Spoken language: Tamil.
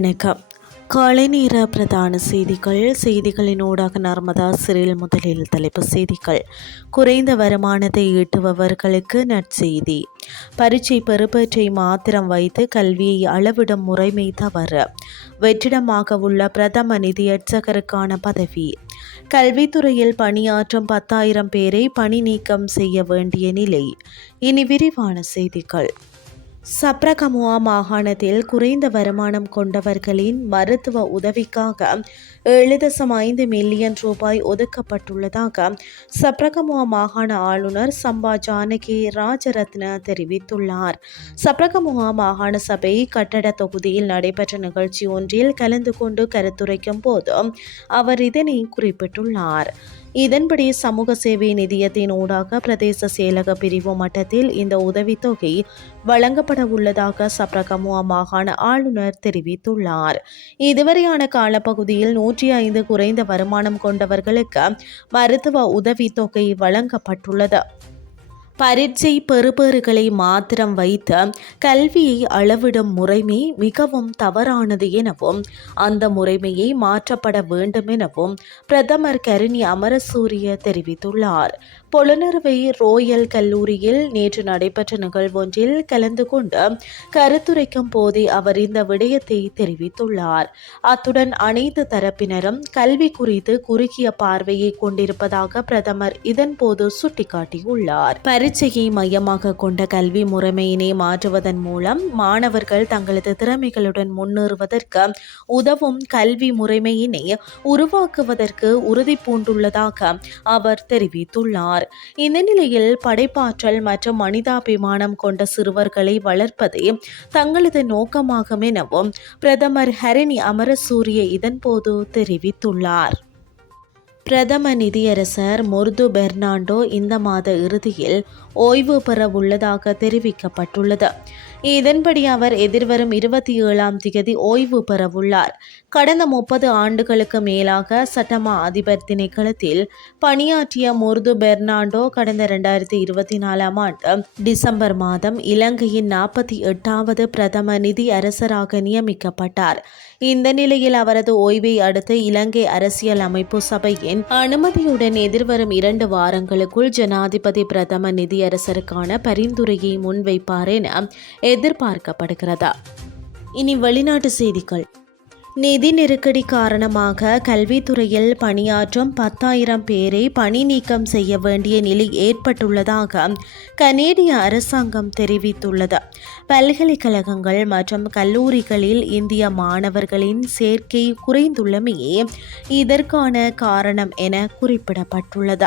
வணக்கம். காலை நேர பிரதான செய்திகள். செய்திகளின் ஊடாக நர்மதா சிறில் முதலில் தலைப்பு செய்திகள். குறைந்த வருமானத்தை ஈட்டுபவர்களுக்கு நற்செய்தி. பரீட்சை பெறுபேற்றை மாத்திரம் வைத்து கல்வியை அளவிடும் முறைமை தவறு. வெற்றிடமாக உள்ள பிரதம நிதியர்ச்சகருக்கான பதவி. கல்வித்துறையில் பணியாற்றும் பத்தாயிரம் பேரை பணி நீக்கம் செய்ய வேண்டிய நிலை. இனி விரிவான செய்திகள். சப்ரகமுவா மாகாணத்தில் குறைந்த வருமானம் கொண்டவர்களின் மருத்துவ உதவிக்காக ஏழு தசம் ஐந்து மில்லியன் ரூபாய் ஒதுக்கப்பட்டுள்ளதாக சப்ரகமுவா மாகாண ஆளுநர் சம்பா ஜானகி ராஜரத்ன தெரிவித்துள்ளார். சப்ரகமுவா மாகாண சபை கட்டட தொகுதியில் நடைபெற்ற நிகழ்ச்சி ஒன்றில் கலந்து கொண்டு கருத்துரைக்கும் போது அவர் இதனை குறிப்பிட்டுள்ளார். இதன்படி சமூக சேவை நிதியத்தின் ஊடாக பிரதேச செயலக பிரிவு மட்டத்தில் இந்த உதவித்தொகை வழங்கப்பட உள்ளதாக சப்ரகமுவா மாகாண ஆளுநர் தெரிவித்துள்ளார். இதுவரையான காலப்பகுதியில் நூற்றி ஐந்து குறைந்த வருமானம் கொண்டவர்களுக்கு மருத்துவ உதவித்தொகை வழங்கப்பட்டுள்ளது. பரீட்சை பெறுபேறுகளை மாத்திரம் வைத்து கல்வியை அளவிடும் முறைமை மிகவும் தவறானது எனவும் அந்த முறைமையை மாற்றப்பட வேண்டும் எனவும் பிரதமர் கருணி அமரசூரிய தெரிவித்துள்ளார். பொலனறுவை ரோயல் கல்லூரியில் நேற்று நடைபெற்ற நிகழ்வொன்றில் கலந்து கொண்டு கருத்துரைக்கும் போதே அவர் இந்த விடயத்தை தெரிவித்துள்ளார். அத்துடன் அனைத்து தரப்பினரும் கல்வி குறித்து குறுகிய பார்வையை கொண்டிருப்பதாக பிரதமர் இதன்போது சுட்டிக்காட்டியுள்ளார். பரீட்சையை மையமாக கொண்ட கல்வி முறைமையினை மாற்றுவதன் மூலம் மாணவர்கள் தங்களது திறமைகளுடன் முன்னேறுவதற்கு உதவும் கல்வி முறைமையினை உருவாக்குவதற்கு உறுதி பூண்டுள்ளதாக அவர் தெரிவித்துள்ளார். கூறினார். இந்த நிலையில் படைப்பாற்றல் மற்றும் மனிதாபிமானம் கொண்ட சிறுவர்களை வளர்ப்பதே தங்களது நோக்கமாகும் எனவும் பிரதமர் ஹரணி அமரசூரிய இதன்போது தெரிவித்துள்ளார். பிரதம நிதியரசர் மொர்து பெர்னாண்டோ இந்த மாத இறுதியில் ஓய்வு பெற உள்ளதாக தெரிவிக்கப்பட்டுள்ளது. இதன்படி அவர் எதிர்வரும் இருபத்தி ஏழாம் தேதி ஓய்வு பெறவுள்ளார். கடந்த முப்பது ஆண்டுகளுக்கு மேலாக சட்டமா அதிபர் திணைக்களத்தில் பணியாற்றிய முர்து பெர்னாண்டோ கடந்த இரண்டாயிரத்தி இருபத்தி நாலாம் ஆண்டு டிசம்பர் மாதம் இலங்கையின் நாற்பத்தி எட்டாவது பிரதம நிதி அரசராக நியமிக்கப்பட்டார். இந்த நிலையில் அவரது ஓய்வை அடுத்து இலங்கை அரசியல் அமைப்பு சபையின் அனுமதியுடன் எதிர்வரும் இரண்டு வாரங்களுக்குள் ஜனாதிபதி பிரதம நிதியரசருக்கான பரிந்துரையை முன்வைப்பார் என எதிர்பார்க்கப்படுகிறது? இனி வெளிநாட்டு செய்திகள். நிதி நெருக்கடி காரணமாக கல்வித்துறையில் பணியாற்றும் பத்தாயிரம் பேரை பணி நீக்கம் செய்ய வேண்டிய நிலை ஏற்பட்டுள்ளதாக கனேடிய அரசாங்கம் தெரிவித்துள்ளது. பல்கலைக்கழகங்கள் மற்றும் கல்லூரிகளில் இந்திய மாணவர்களின் சேர்க்கை குறைந்துள்ளமையே இதற்கான காரணம் என குறிப்பிடப்பட்டுள்ளது.